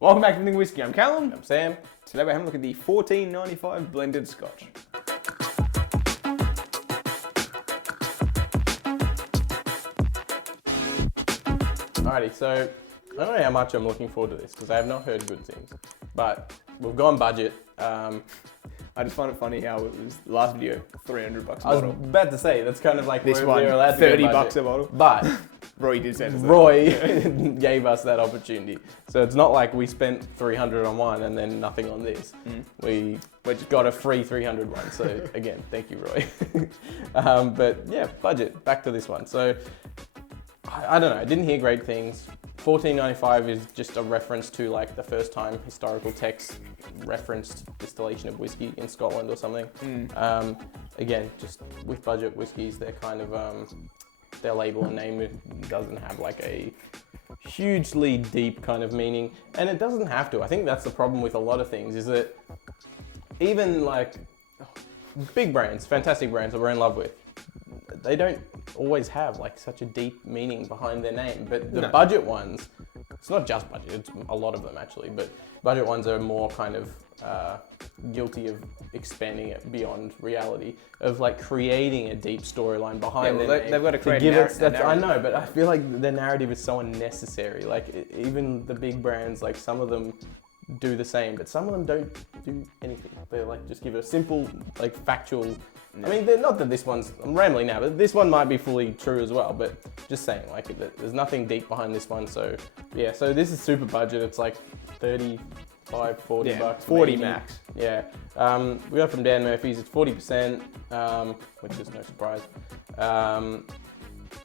Welcome back to Think Whiskey. I'm Callum. I'm Sam. Today we're having a look at the 1495 blended Scotch. Alrighty, so I don't know how much I'm looking forward to this because I have not heard good things, but we've gone budget. I just find it funny how it was the last video, $300 a I was bottle. about to say that's kind of like This we're one, allowed to go $30 budget. a bottle. But Roy did send us that. Roy gave us that opportunity, so it's not like we spent 300 on one and then nothing on this. We just got a free 300 one. So again, thank you, Roy. But yeah, budget. Back to this one. So I don't know. I didn't hear great things. 1495 is just a reference to like the first time historical text referenced distillation of whiskey in Scotland or something. Again, just with budget whiskies, they're kind of their label and name doesn't have like a hugely deep kind of meaning, and it doesn't have to. I think that's the problem with a lot of things is that even like big brands, fantastic brands that we're in love with, they don't always have like such a deep meaning behind their name. But the budget ones, it's not just budget, it's a lot of them actually, but budget ones are more kind of guilty of expanding it beyond reality, of like creating a deep storyline behind their name. They've got to create I know, but I feel like the narrative is so unnecessary. Like even the big brands, like some of them do the same, but some of them don't do anything. They like just give a simple, like factual. I mean, they're not that this one's, I'm rambling now, but this one might be fully true as well, but just saying, like, there's nothing deep behind this one, so, yeah, so this is super budget, it's like 35, 40 bucks. 40 maybe. max. Yeah. We got from Dan Murphy's, it's 40%, which is no surprise.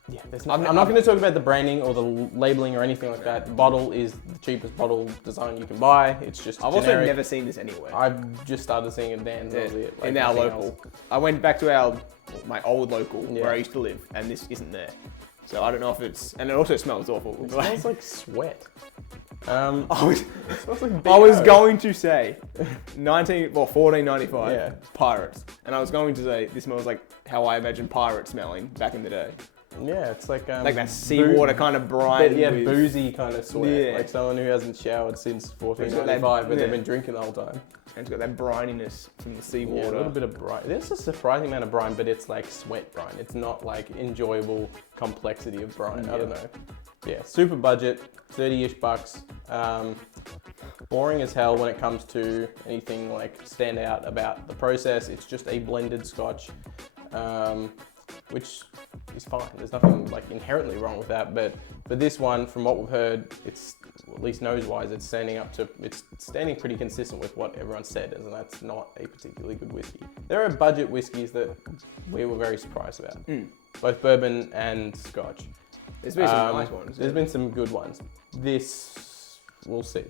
Yeah, I'm not going to talk about the branding or the labeling or anything like that. The bottle is the cheapest bottle design you can buy. It's just I've generic. also never seen this anywhere. I've just started seeing it Dan's. In our local. I went back to my old local where I used to live, and this isn't there. So I don't know if it's, and it also smells awful. It smells like sweat. I It smells like was BO. going to say 1495 Yeah. Pirates, and I was going to say this smells like how I imagine pirates smelling back in the day. Yeah, it's like Like that seawater kind of brine. yeah, with, boozy kind of sweat. Yeah. Like someone who hasn't showered since 1495, but yeah. they've been drinking the whole time. And it's got that brininess from the Yeah, seawater. a little bit of brine. There's a surprising amount of brine, but it's like sweat brine. It's not like enjoyable complexity of brine. I don't know. Yeah, super budget, 30-ish bucks. Boring as hell when it comes to anything like stand out about the process. It's just a blended Scotch, which is fine. There's nothing like inherently wrong with that. But for this one, from what we've heard, it's at least nose-wise, it's standing pretty consistent with what everyone said, and that's not a particularly good whiskey. There are budget whiskies that we were very surprised about, both bourbon and Scotch. There's been some nice ones. There's been some good ones. This, we'll see.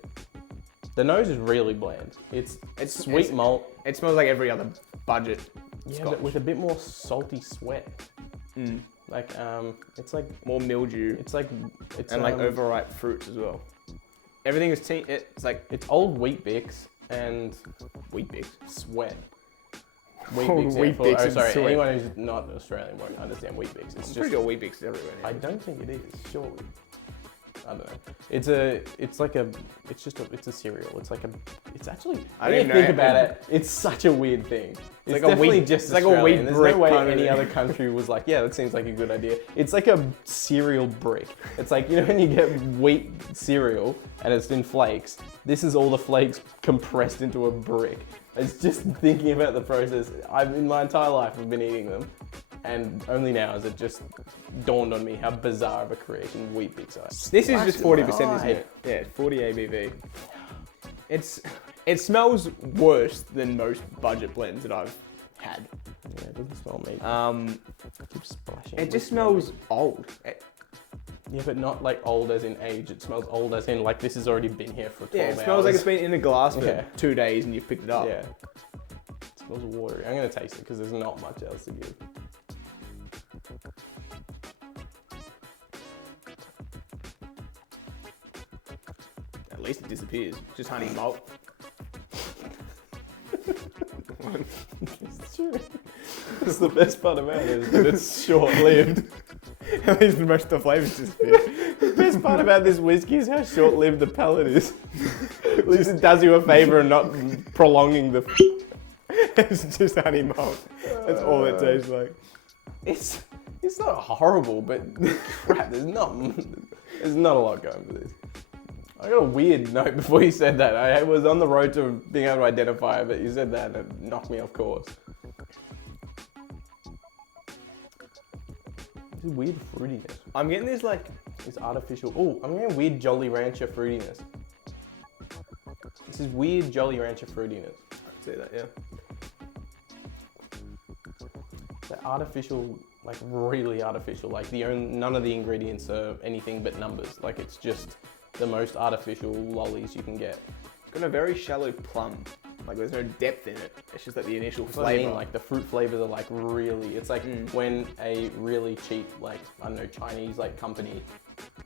The nose is really bland. It's sweet malt. It smells like every other budget Yeah, Scotch. but with a bit more salty sweat. Like, it's like, More mildew it's like, it's and like overripe fruits as well. Everything is it's like it's old wheat bix and wheat bix. sweat. Wheat Oh, bix. Wheat Bix and sorry. sweat. Anyone who's not Australian won't understand wheat bix. It's I'm just, pretty sure wheat bix is everywhere now. I don't think it is. Surely. I don't know. It's a cereal. It's actually, I when you didn't think know. about it, it's such a weird thing. It's like a definitely wheat- just it's like a Australian. wheat There's brick no way kind of any thing. other country was like, yeah, that seems like a good idea. It's like a cereal brick. It's like, you know when you get wheat cereal and it's in flakes, this is all the flakes compressed into a brick. It's just thinking about the process. In my entire life, I've been eating them. And only now has it just dawned on me how bizarre of a creation wheat bix are. This is just 40%, isn't right. it? Yeah, it's 40 ABV. It smells worse than most budget blends that I've had. Yeah, it doesn't smell meat. Keeps splashing. It just smells old. Yeah, but not like old as in age. It smells old as in like this has already been here for 12 Yeah, it hours. smells like it's been in a glass for Yeah. 2 days and you've picked it up. Yeah. It smells watery. I'm gonna taste it because there's not much else to give. At least it disappears. Just honey malt. It's true. That's the best part about it is that it's short-lived. At least the most of the flavours disappear. The best part about this whiskey is how short-lived the palate is. At least it does you a favour and not prolonging the. It's just honey malt. That's all it tastes like. It's not horrible, but crap, there's not a lot going for this. I got a weird note before you said that. I was on the road to being able to identify it, but you said that and it knocked me off course. This weird fruitiness. I'm getting this like This artificial. Oh, I'm getting weird Jolly Rancher fruitiness. This is weird Jolly Rancher fruitiness. I'd say that, yeah. That artificial, like really artificial. Like none of the ingredients are anything but numbers. Like it's just the most artificial lollies you can get. It's got a very shallow plum. Like there's no depth in it. It's just like the initial That's what I flavour. mean, like the fruit flavors are like really. It's like when a really cheap, like I don't know, Chinese like company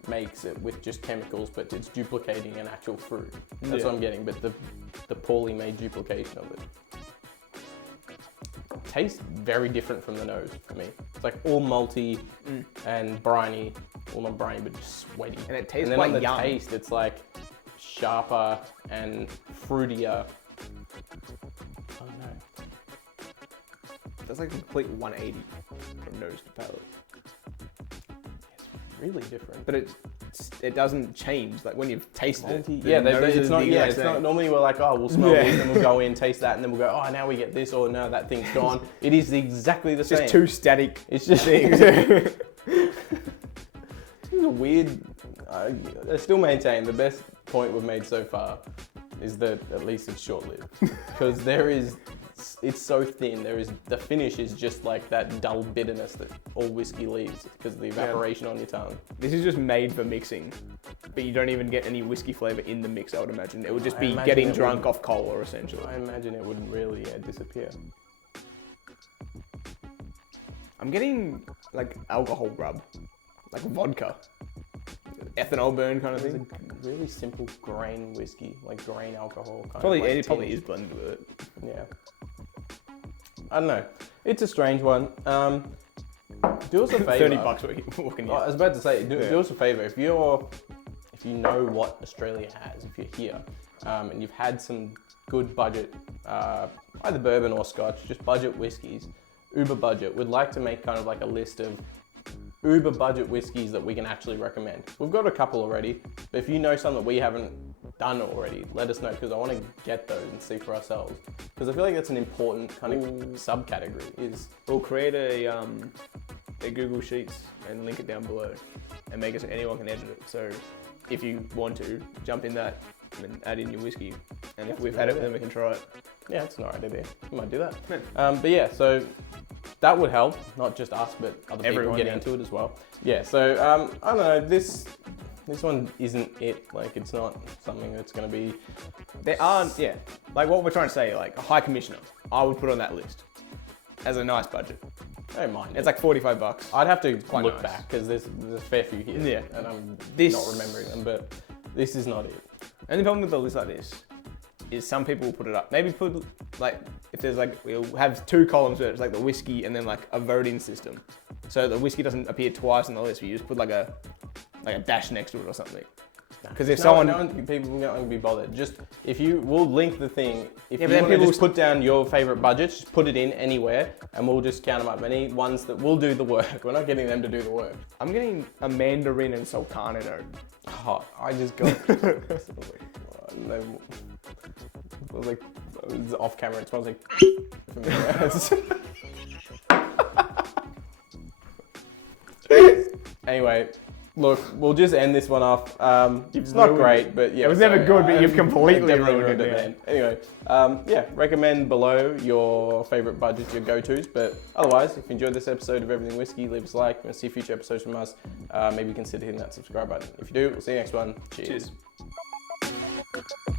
makes it with just chemicals, but it's duplicating an actual fruit. That's what I'm getting. But the poorly made duplication of it. Tastes very different from the nose for me. It's like all malty and briny. Well, not briny, but just sweaty. And it tastes and then quite on the young. taste, it's like sharper and fruitier. I don't know. That's like a complete 180 from nose to palate. It's really different. But it doesn't change. Like when you've tasted it. Malty. the Yeah, nose it's is not. the Yeah, exact it's not. same. Normally we're like, oh, we'll smell Yeah. this, and we'll go in, taste that, and then we'll go, oh, now we get this, or no, that thing's gone. It is exactly the It's same. just two static It's just things. It's a weird. I still maintain the best point we've made so far is that at least it's short-lived because it's so thin. The finish is just like that dull bitterness that all whiskey leaves because of the evaporation on your tongue. This is just made for mixing, but you don't even get any whiskey flavour in the mix, I would imagine. It would just I be imagine getting it drunk would. off cola, essentially. I imagine it would really disappear. I'm getting like alcohol rub, like vodka. Ethanol burn kind of It's thing. a really simple grain whiskey, like grain alcohol. Kind Probably, of like it probably tinge. is blended with it. Yeah. I don't know. It's a strange one. Do us a favour. $30 what can you I was about to say, do Yeah. us a favour. If you know what Australia has, if you're here, and you've had some good budget, either bourbon or scotch, just budget whiskies, uber budget, we'd like to make kind of like a list of uber budget whiskies that we can actually recommend. We've got a couple already, but if you know some that we haven't done already, let us know because I want to get those and see for ourselves. Because I feel like that's an important kind of subcategory. Is We'll create a Google Sheets and link it down below and make it so anyone can edit it. So if you want to, jump in that and add in your whiskey. And if we've had it, then we can try it. yeah, it's an alright idea. We might do that. Yeah. But yeah, so that would help, not just us, but other Everyone, people getting yeah. into it as well. Yeah, so I don't know, this one isn't it. Like, it's not something that's going to be. There aren't, yeah. Like what we're trying to say, like a high commissioner, I would put on that list as a nice budget. I don't mind. It's like $45. I'd have to quite look nice. back because there's a fair few here, Yeah. and I'm This- not remembering them. But this is not it. Only problem with a list like this is some people will put it up. Maybe put like if there's like we'll have two columns where it's like the whiskey and then like a voting system, so the whiskey doesn't appear twice on the list. But you just put like a dash next to it or something. Because if someone people won't be bothered. Just we'll link the thing. If Yeah, but you then want to people just put down your favorite budgets, just put it in anywhere, and we'll just count them up. Any ones that will do the work. We're not getting them to do the work. I'm getting a mandarin and sultana note. Oh, I just got. It was like it was off camera. It smells like. Anyway, look, we'll just end this one off. It's not ruined great, it. but yeah, It was never sorry, good, but you've I completely definitely ruined it, then. Anyway, yeah, recommend below your favorite budgets, your go-tos. But otherwise, if you enjoyed this episode of Everything Whiskey, leave us a like. Want to see future episodes from us? Maybe consider hitting that subscribe button. If you do, we'll see you next one. Cheers. Cheers.